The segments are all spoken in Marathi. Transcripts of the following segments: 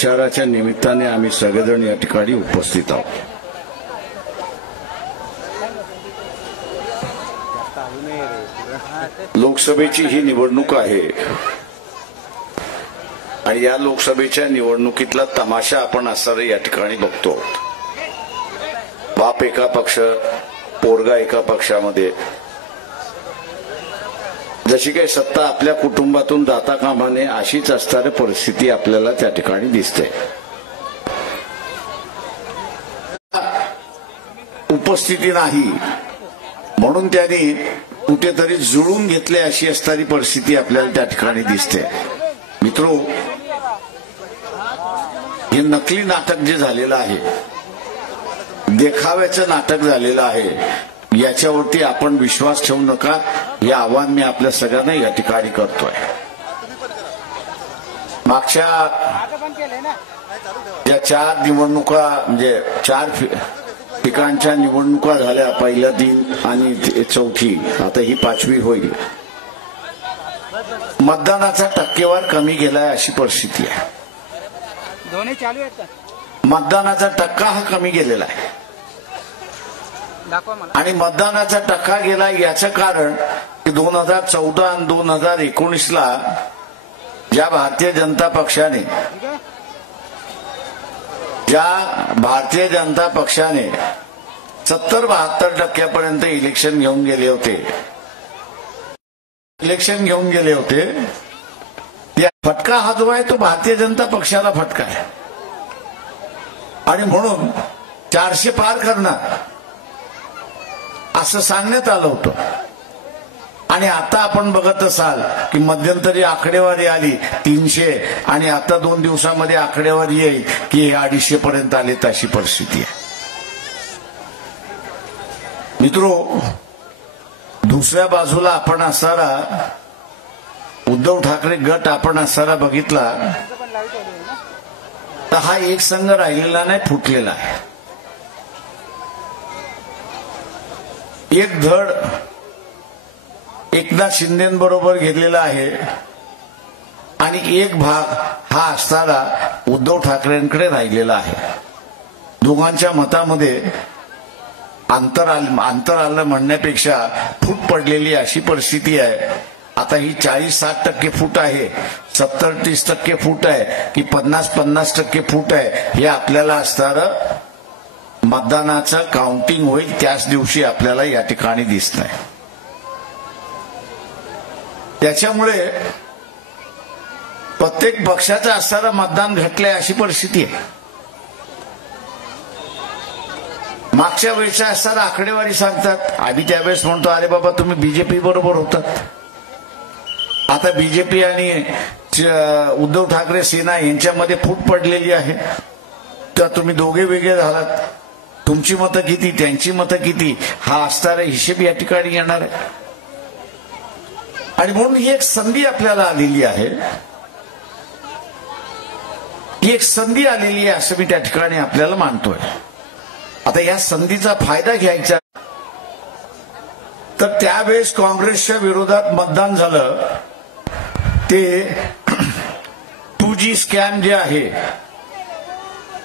प्रचाराच्या निमित्ताने आम्ही सगळेजण या ठिकाणी उपस्थित आहोत। लोकसभेची ही निवडणूक आहे आणि या लोकसभेच्या निवडणुकीतला तमाशा आपण असणारे या ठिकाणी बघतो। बाप एका पक्ष, पोरगा एका पक्षामध्ये, जशी काही सत्ता आपल्या कुटुंबातून जाता कामा नये अशीच असणारी परिस्थिती आपल्याला त्या ठिकाणी दिसते। उपस्थिती नाही म्हणून त्यांनी कुठेतरी जुळून घेतले अशी असणारी परिस्थिती आपल्याला त्या ठिकाणी दिसते। मित्रो, हे नकली नाटक जे झालेलं आहे, देखाव्याचं नाटक झालेलं आहे, याच्यावरती आपण विश्वास ठेवू नका, हे आवाहन मी आपल्या सगळ्यांना या ठिकाणी करतोय। मागच्या या 4 निवडणुका म्हणजे 4 ठिकाणच्या निवडणुका झाल्या, पहिल्या 3 आणि चौथी, आता ही 5वी होईल। मतदानाचा टक्केवार कमी गेलाय अशी परिस्थिती आहे। दोन्ही चालू आहेत। मतदानाचा टक्का हा कमी गेलेला आहे आणि मतदानाचा टक्का गेला याचं कारण की 2014 आणि 2019ला ज्या भारतीय जनता पक्षाने 70-72% इलेक्शन घेऊन गेले होते, या फटका हा जो आहे तो भारतीय जनता पक्षाला फटका आहे आणि म्हणून 400 पार करणार असं सांगण्यात आलं होतं। आणि आता आपण बघत असाल की मध्यंतरी आकडेवारी आली 300 आणि आता 2 दिवसामध्ये आकडेवारी येईल की 250 पर्यंत आले, तशी परिस्थिती आहे। मित्रो, दुसऱ्या बाजूला आपण असणारा उद्धव ठाकरे गट आपण असणारा बघितला तर हा एक संघ राहिलेला नाही, फुटलेला आहे। एक धड एकनाथ शिंदेबरोबर घेतलेला आहे आणि एक भाग हा असणारा उद्धव ठाकरेंकडे राहिलेला आहे। दोघांच्या मतामध्ये अंतर आलं म्हणण्यापेक्षा फूट पडलेली अशी परिस्थिती आहे। आता ही 40-60% फूट आहे, 70-30% फूट आहे की 50-50% फूट आहे, हे आपल्याला असणारं मतदानाचं काउंटिंग होईल त्याच दिवशी आपल्याला या ठिकाणी दिसत आहे। त्याच्यामुळे प्रत्येक पक्षाचं असणारं मतदान घटलंय अशी परिस्थिती आहे। मागच्या वेळेच्या असणारा आकडेवारी सांगतात, आम्ही त्यावेळेस म्हणतो अरे बाबा तुम्ही बीजेपी बरोबर होतात, आता बीजेपी आणि उद्धव ठाकरे सेना यांच्यामध्ये फूट पडलेली आहे, तर तुम्ही दोघे वेगळे झालात, तुमची मतं किती त्यांची मतं किती हा असणारा हिशेब या ठिकाणी येणार आहे। आणि म्हणून ही एक संधी आपल्याला आलेली आहे, ही एक संधी आलेली आहे असं मी त्या ठिकाणी आपल्याला मानतोय। आता या संधीचा फायदा घ्यायचा तर त्यावेळेस काँग्रेसच्या विरोधात मतदान झालं, ते 2G स्कॅम जे आहे,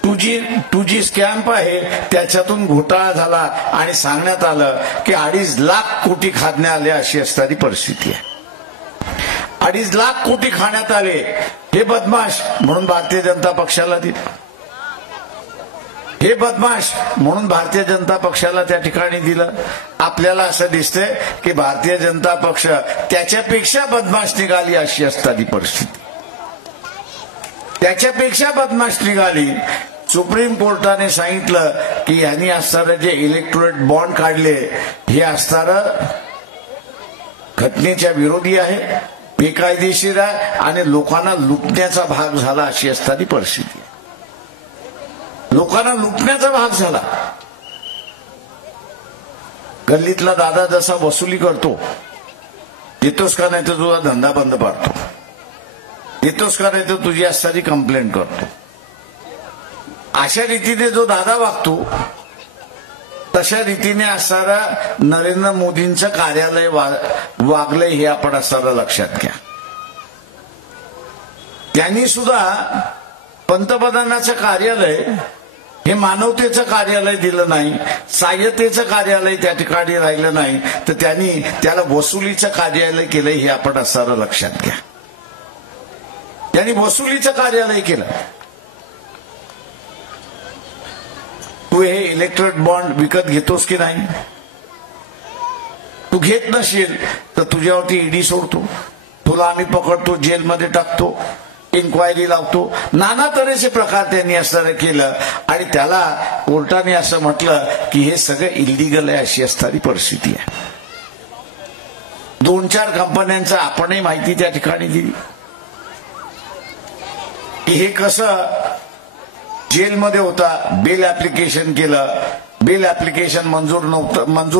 2G स्कॅम्प आहे, त्याच्यातून घोटाळा झाला आणि सांगण्यात आलं की 2.5 लाख कोटी खाण्यात आले अशी असणारी परिस्थिती आहे। 2.5 लाख कोटी खाण्यात आले, हे बदमाश म्हणून भारतीय जनता पक्षाला दिलं, हे बदमाश म्हणून भारतीय जनता पक्षाला त्या ठिकाणी दिलं। आपल्याला असं दिसतंय की भारतीय जनता पक्ष त्याच्यापेक्षा बदमाश निघाली अशी असणारी परिस्थिती, त्याच्यापेक्षा बदमाश निघाली। सुप्रीम कोर्टाने सांगितलं की यांनी असणारं जे इलेक्टोरेट बॉन्ड काढले हे असणारं घटनेच्या विरोधी आहे, बेकायदेशीर आहे आणि लोकांना लुटण्याचा भाग झाला अशी असणारी परिस्थिती आहे। लोकांना लुटण्याचा भाग झाला। गल्लीतला दादा जसा वसुली करतो, येतोस का नाही तर तुझा धंदा बंद पाडतो, येतोस का नाही तर तुझी असणारी कंप्लेंट करतो, अशा रीतीने जो दादा वागतो तशा रीतीने असणारा नरेंद्र मोदींचं कार्यालय वागलंय हे आपण असणारा लक्षात घ्या। त्यांनी सुद्धा पंतप्रधानाचं कार्यालय हे मानवतेचं कार्यालय दिलं नाही, सहाय्यतेचं कार्यालय त्या ठिकाणी राहिलं नाही, तर त्यांनी त्याला वसुलीचं कार्यालय केलं हे आपण असं लक्षात घ्या. त्यांनी वसुलीचं कार्यालय केलं. तू हे इलेक्ट्रिक बॉन्ड विकत घेतोस की नाही? तू घेत नसेल तर तुझ्यावरती ईडी सोडतो, तुला आम्ही पकडतो, जेलमध्ये टाकतो, इन्क्वायरी लावतो. नाना तऱ्हेचे प्रकार त्यांनी असं केलं आणि त्याला कोर्टाने असं म्हटलं की हे सगळं इलिगल आहे, अशी असणारी परिस्थिती आहे. 2-4 कंपन्यांचा आपणही माहिती त्या ठिकाणी दिली की हे कसं जेलमध्ये होता, बेल ऍप्लिकेशन केलं, बेल ऍप्लिकेशन मंजूर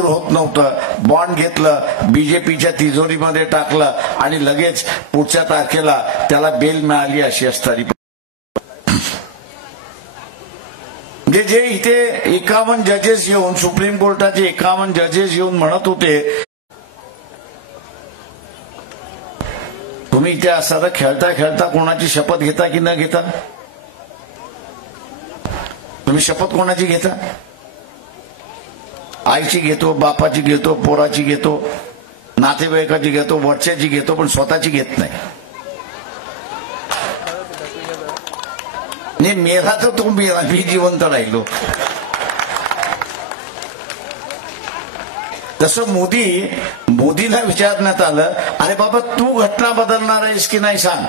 होत नव्हतं, बॉन्ड घेतलं, बीजेपीच्या तिजोरीमध्ये टाकलं आणि लगेच पुढच्या तारखेला त्याला बेल मिळाली, अशी असणारी. जे इथे 51 जजेस येऊन, सुप्रीम कोर्टाचे 51 जजेस येऊन म्हणत होते तुम्ही इथे असताना खेळता खेळता कोणाची शपथ घेता की न घेता? तुम्ही शपथ कोणाची घेता? आईची घेतो, बापाची घेतो, पोराची घेतो, नातेवाईकाची घेतो, वरच्याची घेतो, पण स्वतःची घेत नाही. मेला तर तो मेला, मी जिवंत राहिलो. तसं मोदीला विचारण्यात आलं, अरे बाबा तू घटना बदलणार आहेस की नाही सांग.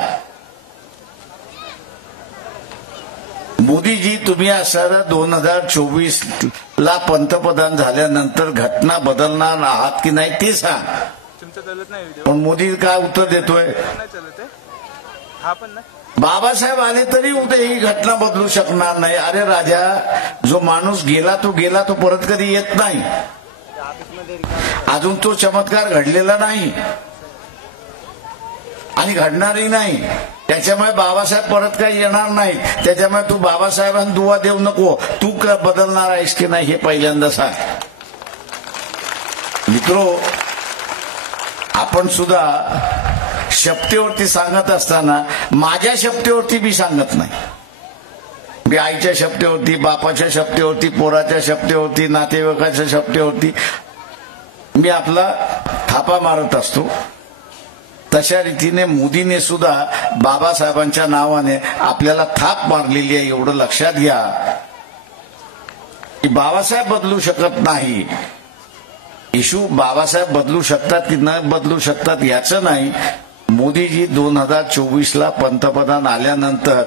मोदीजी, तुम्ही असं 2024ला पंतप्रधान झाल्यानंतर घटना बदलणार आहात की नाही ते सांग. पण मोदी काय उत्तर देतोय? बाबासाहेब आले तरी उद्या ही घटना बदलू शकणार नाही. अरे राजा, जो माणूस गेला तो परत कधी येत नाही. अजून तो चमत्कार घडलेला नाही आणि घडणारही नाही. त्याच्यामुळे बाबासाहेब परत काही येणार नाही. त्याच्यामुळे तू बाबासाहेबांना दुवा देऊ नको. तू बदलणार आहेस की नाही हे पहिल्यांदा सांग. मित्रो, आपण सुद्धा शपथेवरती सांगत असताना माझ्या शपथेवरती मी सांगत नाही. मी आईच्या शपथेवरती, बापाच्या शपथेवरती, पोराच्या शपथेवरती, नातेवाईकाच्या शपथेवरती मी आपला थापा मारत असतो. तशा रीतीने मोदीने सुद्धा बाबासाहेबांच्या नावाने आपल्याला थाप मारलेली आहे. एवढं लक्षात घ्या की बाबासाहेब बदलू शकत नाही. इशू बाबासाहेब बदलू शकतात की न बदलू शकतात याचं नाही. मोदीजी 2024ला पंतप्रधान आल्यानंतर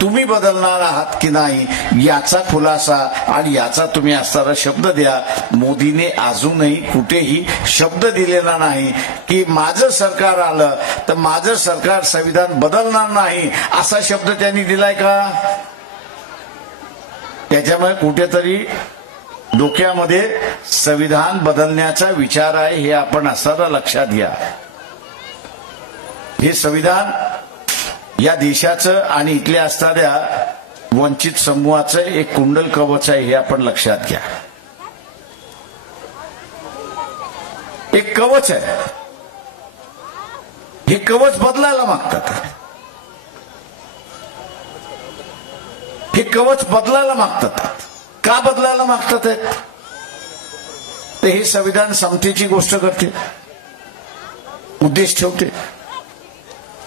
तुम्ही बदलणार आहात की नाही याचा खुलासा आणि याचा तुम्ही असणारा शब्द द्या. मोदीने अजूनही कुठेही शब्द दिलेला नाही की माझं सरकार आलं तर माझं सरकार संविधान बदलणार नाही, असा शब्द त्यांनी दिलाय का? त्याच्यामुळे कुठेतरी डोक्यामध्ये संविधान बदलण्याचा विचार आहे, हे आपण असणारा लक्षात घ्या. हे संविधान या देशाचं आणि इथल्या असणाऱ्या वंचित समूहाचं एक कुंडल कवच आहे, हे आपण लक्षात घ्या. एक कवच आहे. हे कवच बदलायला मागतात. हे कवच बदलायला मागतात. का बदलायला मागतात? ते हे संविधान समतेची गोष्ट करते, उद्देश ठेवते.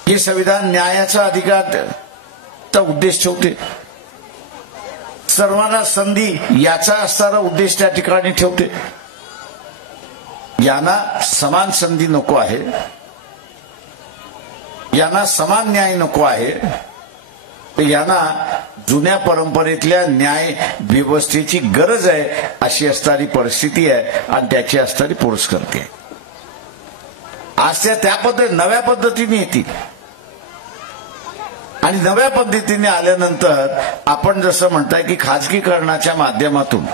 हे संविधान न्यायाचा अधिकारचा उद्देश ठेवते. सर्वांना संधी याचा असणारा उद्देश त्या ठिकाणी ठेवते. यांना समान संधी नको आहे, यांना समान न्याय नको आहे, यांना जुन्या परंपरेतल्या न्याय व्यवस्थेची गरज आहे, अशी असणारी परिस्थिती आहे आणि त्याची असणारी पुरस्कर्ते. आज त्या पद्धती नव्या पद्धतीने येतील आणि नव्या पद्धतीने आल्यानंतर आपण जसं म्हणताय की खाजगीकरणाच्या माध्यमातून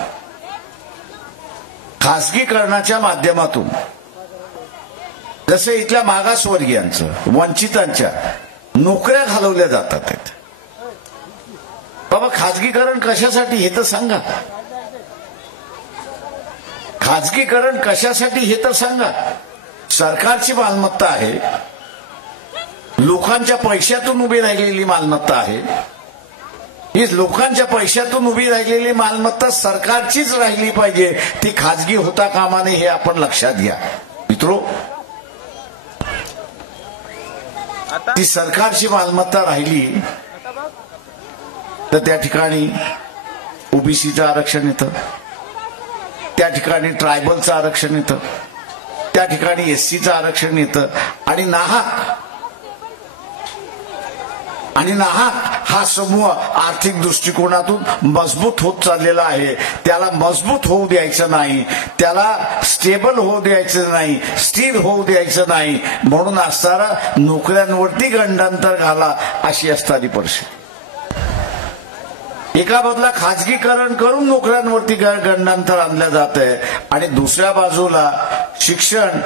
जसं इथल्या मागासवर्गीयांचं, वंचितांच्या नोकऱ्या घालवल्या जातात. बाबा खाजगीकरण कशासाठी हे तर सांगा. खाजगीकरण कशासाठी हे तर सांगा. सरकारची मालमत्ता आहे, लोकांच्या पैशातून उभी राहिलेली मालमत्ता आहे. ही लोकांच्या पैशातून उभी राहिलेली मालमत्ता सरकारचीच राहिली पाहिजे, ती खाजगी होता कामा नये, हे आपण लक्षात घ्या मित्रो. ती सरकारची मालमत्ता राहिली तर त्या ठिकाणी ओबीसीचं आरक्षण येतं, त्या ठिकाणी ट्रायबलचं आरक्षण येतं, त्या ठिकाणी एससीचं आरक्षण येतं. आणि नाहक हा समूह आर्थिक दृष्टिकोनातून मजबूत होत चाललेला आहे. त्याला मजबूत होऊ द्यायचं नाही, त्याला स्टेबल होऊ द्यायचं नाही, स्थिर होऊ द्यायचं नाही. म्हणून असणारा नोकऱ्यांवरती गंडांतर घाला अशी असणारी परिस्थिती. एका बाजूला खाजगीकरण करून नोकऱ्यांवरती गंडांतर आणलं जात आहे आणि दुसऱ्या बाजूला शिक्षण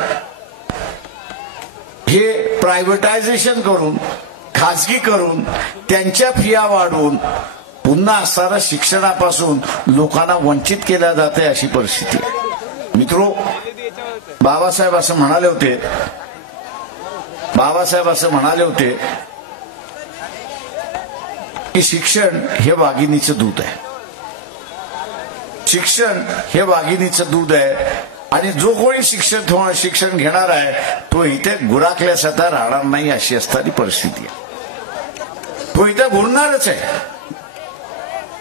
हे प्रायव्हेटायझेशन करून, खाजगी करून, त्यांच्या फिया वाढवून पुन्हा असणाऱ्या शिक्षणापासून लोकांना वंचित केल्या जाते अशी परिस्थिती आहे. मित्रो, बाबासाहेब असं म्हणाले होते की शिक्षण हे वाघिणीचं दूध आहे. शिक्षण हे वाघिणीचं दूध आहे आणि जो कोणी शिक्षण घेणार आहे तो इथे गुराखल्यासारखा राहणार नाही अशी असणारी परिस्थिती आहे. तो इथे घुरणारच आहे,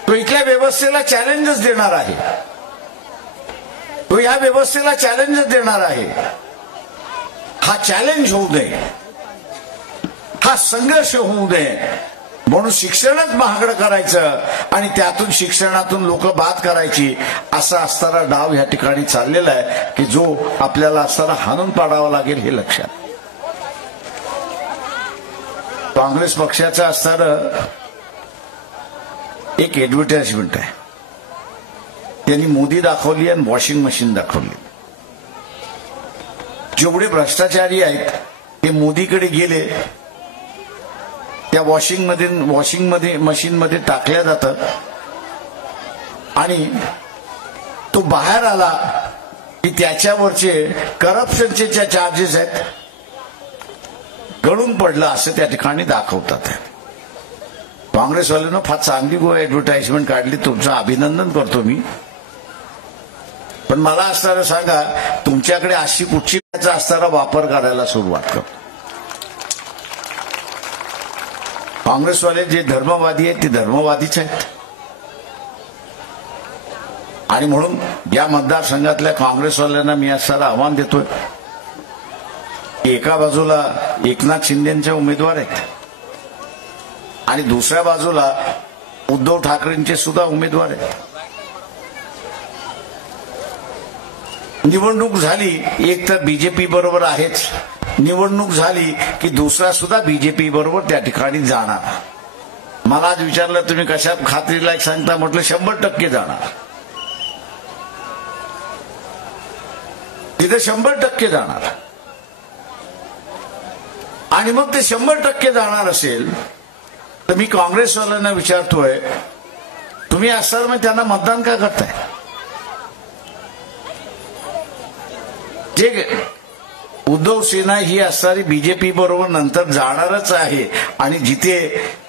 तो इथल्या व्यवस्थेला चॅलेंजच देणार आहे, तो या व्यवस्थेला चॅलेंजच देणार आहे. हा चॅलेंज होऊ दे, हा संघर्ष होऊ दे म्हणून शिक्षणच महागडं करायचं आणि त्यातून शिक्षणातून लोक बाद करायची असा असणारा डाव या ठिकाणी चाललेला आहे की जो आपल्याला असणारा हाणून पाडावा लागेल हे लक्षात. काँग्रेस पक्षाचं असणारं एक ऍडव्हर्टाइजमेंट आहे. त्यांनी मोदी दाखवली आणि वॉशिंग मशीन दाखवली. जेवढे भ्रष्टाचारी आहेत ते मोदीकडे गेले, त्या वॉशिंग मशीनमध्ये टाकल्या जातात आणि तो बाहेर आला की त्याच्यावरचे करप्शनचे ज्या चार्जेस आहेत गळून पडलं असं त्या ठिकाणी दाखवतात. काँग्रेसवाल्यांना फार चांगली ऍडव्हर्टाइजमेंट काढली, तुमचं अभिनंदन करतो मी. पण मला असणारं सांगा, तुमच्याकडे अशी कुठची असणारा वापर करायला सुरुवात करतो. काँग्रेसवाले जे धर्मवादी आहेत ते धर्मवादीच आहेत आणि म्हणून या मतदारसंघातल्या काँग्रेसवाल्यांना मी असणारं आव्हान देतोय की एका बाजूला एकनाथ शिंदेचे उमेदवार आहेत आणि दुसऱ्या बाजूला उद्धव ठाकरेंचे सुद्धा उमेदवार आहेत. निवडणूक झाली एक तर बीजेपी बरोबर आहेच, निवडणूक झाली की दुसरा सुद्धा बीजेपी बरोबर त्या ठिकाणी जाणार. मला आज विचारलं तुम्ही कशा खात्रीला सांगता, म्हटलं 100% जाणार. तिथे 100% जाणार आणि मग ते 100% जाणार असेल तर मी काँग्रेसवाल्यांना विचारतोय, तुम्ही असणार मग त्यांना मतदान का करताय? जे उद्धव सेना ही असणारी बीजेपी बरोबर नंतर जाणारच आहे आणि जिथे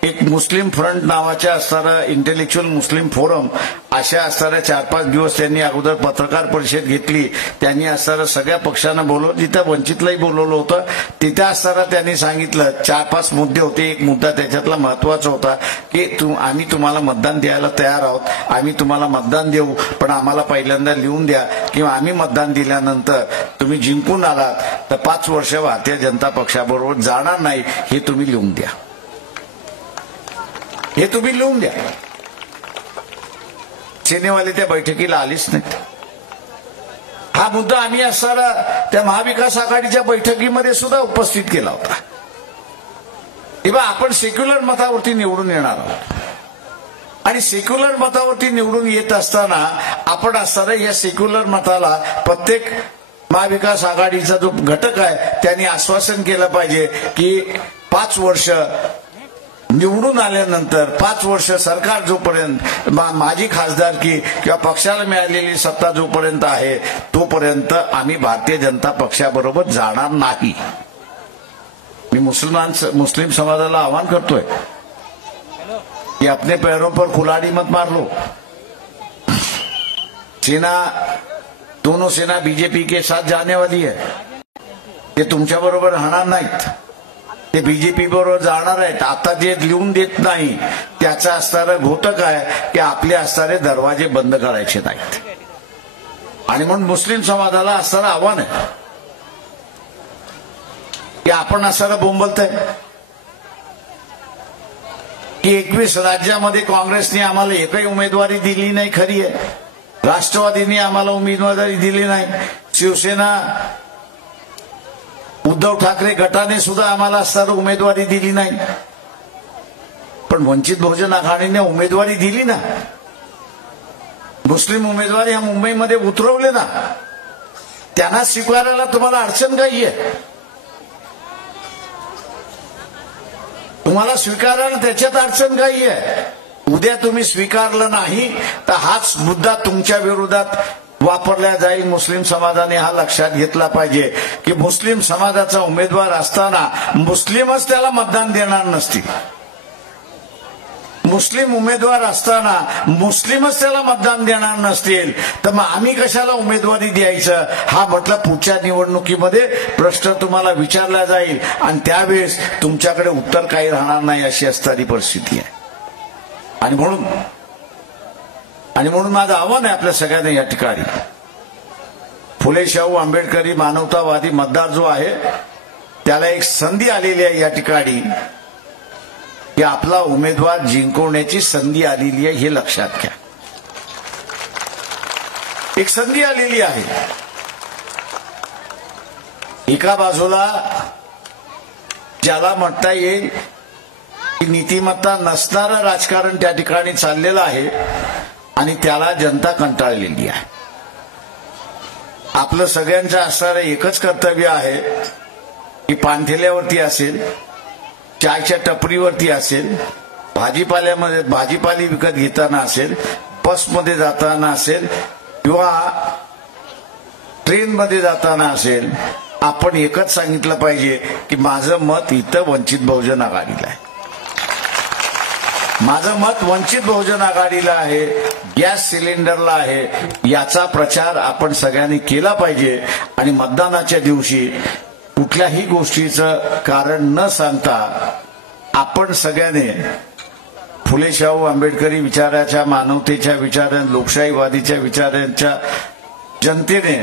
एक मुस्लिम फ्रंट नावाच्या असणारा इंटेलेक्च्युअल मुस्लिम फोरम अशा असणाऱ्या 4-5 दिवस त्यांनी अगोदर पत्रकार परिषद घेतली. त्यांनी असणाऱ्या सगळ्या पक्षांना बोलवलं, जिथं वंचितलाही बोलवलं होतं. तिथे असणारा त्यांनी सांगितलं 4-5 मुद्दे होते. एक मुद्दा त्याच्यातला महत्वाचा होता की आम्ही तुम्हाला मतदान द्यायला तयार आहोत, आम्ही तुम्हाला मतदान देऊ, पण आम्हाला पहिल्यांदा लिहून द्या किंवा आम्ही मतदान दिल्यानंतर तुम्ही जिंकून आलात तर 5 वर्ष भारतीय जनता पक्षाबरोबर जाणार नाही, हे तुम्ही लिहून द्या, हे तुम्ही लिहून द्या. सेनेवाले त्या बैठकीला आलीच नाहीत. हा मुद्दा आम्ही असणारा त्या महाविकास आघाडीच्या बैठकीमध्ये सुद्धा उपस्थित केला होता. तेव्हा आपण सेक्युलर मतावरती निवडून येणार आहोत आणि सेक्युलर मतावरती निवडून येत असताना आपण असणारा या सेक्युलर मताला प्रत्येक महाविकास आघाडीचा जो घटक आहे त्यांनी आश्वासन केलं पाहिजे की 5 वर्ष निवडून आल्यानंतर 5 वर्ष सरकार जोपर्यंत माझी खासदारकी किंवा पक्षाला मिळालेली सत्ता जोपर्यंत आहे तोपर्यंत आम्ही भारतीय जनता पक्षाबरोबर जाणार नाही. मी मुस्लिम समाजाला आवाहन करतोय कि अपने पैरों पर कुल्हाड़ी मत मार लो। सेना, दोनों सेना बीजेपी के साथ जाने वाली है, ते तुमच्या बरोबर राहणार नाहीत, ते बीजेपी बरोबर जाणार आहेत। आता जे लिहून देत नाही त्याचं असणारं घोटक आहे की आपले असणारे दरवाजे बंद करायचे नाहीत। आणि म्हणून मुस्लिम समाजाला असणारं आव्हान आहे की आपण असणारं बोंबलतंय की 21 राज्यामध्ये काँग्रेसने आम्हाला एकही उमेदवारी दिली नाही, खरी आहे। राष्ट्रवादीने आम्हाला उमेदवारी दिली नाही, शिवसेना उद्धव ठाकरे गटाने सुद्धा आम्हाला असणारं उमेदवारी दिली नाही, पण वंचित बहुजन आघाडीने उमेदवारी दिली ना। मुस्लिम उमेदवारी ह्या मुंबईमध्ये उतरवले ना, त्यांना स्वीकारायला तुम्हाला अडचण काही आहे? तुम्हाला स्वीकारायला त्याच्यात अडचण काही आहे? उद्या तुम्ही स्वीकारलं नाही तर हाच मुद्दा तुमच्या विरोधात वापरला जाईल। मुस्लिम समाजाने हा लक्षात घेतला पाहिजे की मुस्लिम समाजाचा उमेदवार असताना मुस्लिमच त्याला मतदान देणार नसतील, मुस्लिम उमेदवार असताना मुस्लिमच त्याला मतदान देणार नसतील, तर मग आम्ही कशाला उमेदवारी द्यायचं? हा म्हटलं पुढच्या निवडणुकीमध्ये प्रश्न तुम्हाला विचारला जाईल आणि त्यावेळेस तुमच्याकडे उत्तर काही राहणार नाही, अशी असणारी परिस्थिती आहे। आणि म्हणून माझं आव्हान आहे आपल्या सगळ्यांना या ठिकाणी, फुले शाहू आंबेडकरी मानवतावादी मतदार जो आहे त्याला एक संधी आलेली आहे या ठिकाणी की आपला उमेदवार जिंकवण्याची संधी आलेली आहे, हे लक्षात घ्या। एक संधी आलेली आहे। एका बाजूला ज्याला म्हणता येईल की नीतिमत्ता नसणारं राजकारण त्या ठिकाणी चाललेलं आहे आणि त्याला जनता कंटाळलेली आहे। आपलं सगळ्यांचं असणारं एकच कर्तव्य आहे की पानठेल्यावरती असेल, चायच्या टपरीवरती असेल, भाजीपाल्यामध्ये भाजीपाली विकत घेताना असेल, बसमध्ये जाताना असेल किंवा ट्रेनमध्ये जाताना असेल, आपण एकच सांगितलं पाहिजे की माझं मत इथं वंचित बहुजन आघाडीला आहे, माझं मत वंचित बहुजन आघाडीला आहे, गॅस सिलेंडरला आहे। याचा प्रचार आपण सगळ्यांनी केला पाहिजे आणि मतदानाच्या दिवशी कुठल्याही गोष्टीचं कारण न सांगता आपण सगळ्यांनी फुले शाहू आंबेडकरी विचाराच्या, मानवतेच्या विचारां, लोकशाहीवादीच्या विचारांच्या जनतेने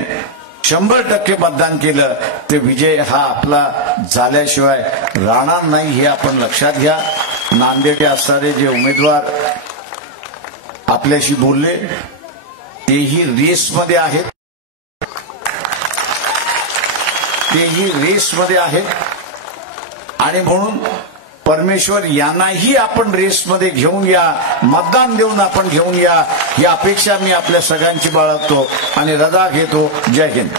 100% मतदान केलं ते विजय हा आपला झाल्याशिवाय राहणार नाही, हे आपण लक्षात घ्या। नांदेडचे असणारे जे उमेदवार आपल्याशी बोलले तेही रेसमध्ये आहेत, तेही रेसमध्ये आहेत आणि म्हणून परमेश्वर यांनाही आपण रेसमध्ये घेऊन या, मतदान देऊन आपण घेऊन या, ही अपेक्षा मी आपल्या सगळ्यांची बाळगतो आणि रजा घेतो। जय हिंद।